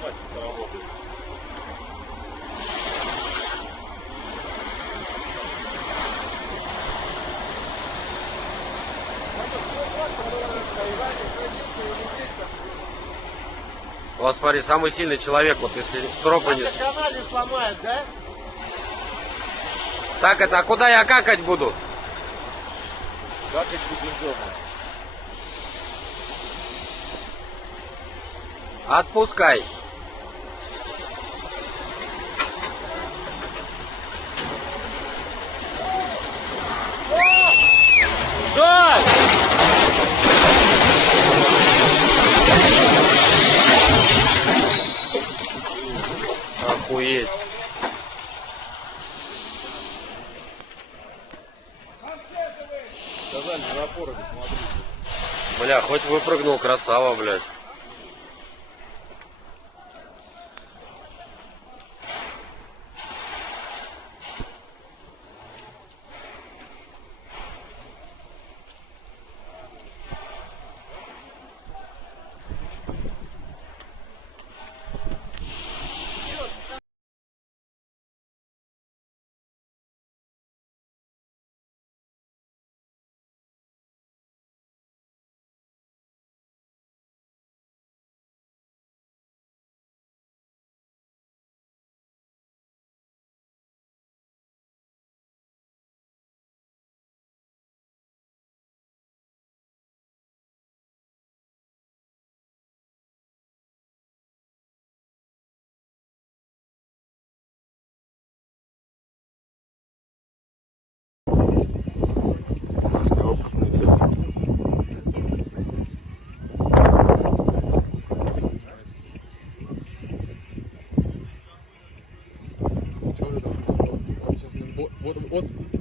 Автоматика работает. Вот смотри, самый сильный человек, вот если стропы не... канале сломает, да? Так это, а куда я какать буду? Какать будешь дома. Отпускай. Стой! Охуеть. Сказали, на опоры посмотри. Бля, хоть выпрыгнул, красава, блядь.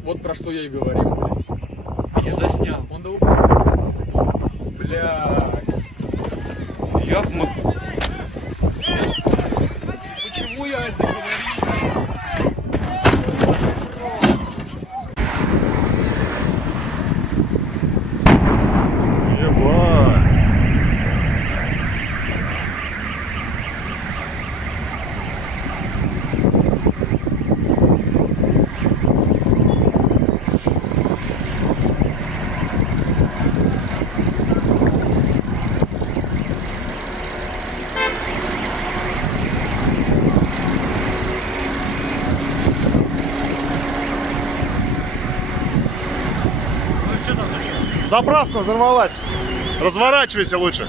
Вот про что я и говорил, блядь. Я заснял. Он до упора. Блядь. Ёпма. Почему я это говорю? Ебать. Заправка взорвалась. Разворачивайся лучше.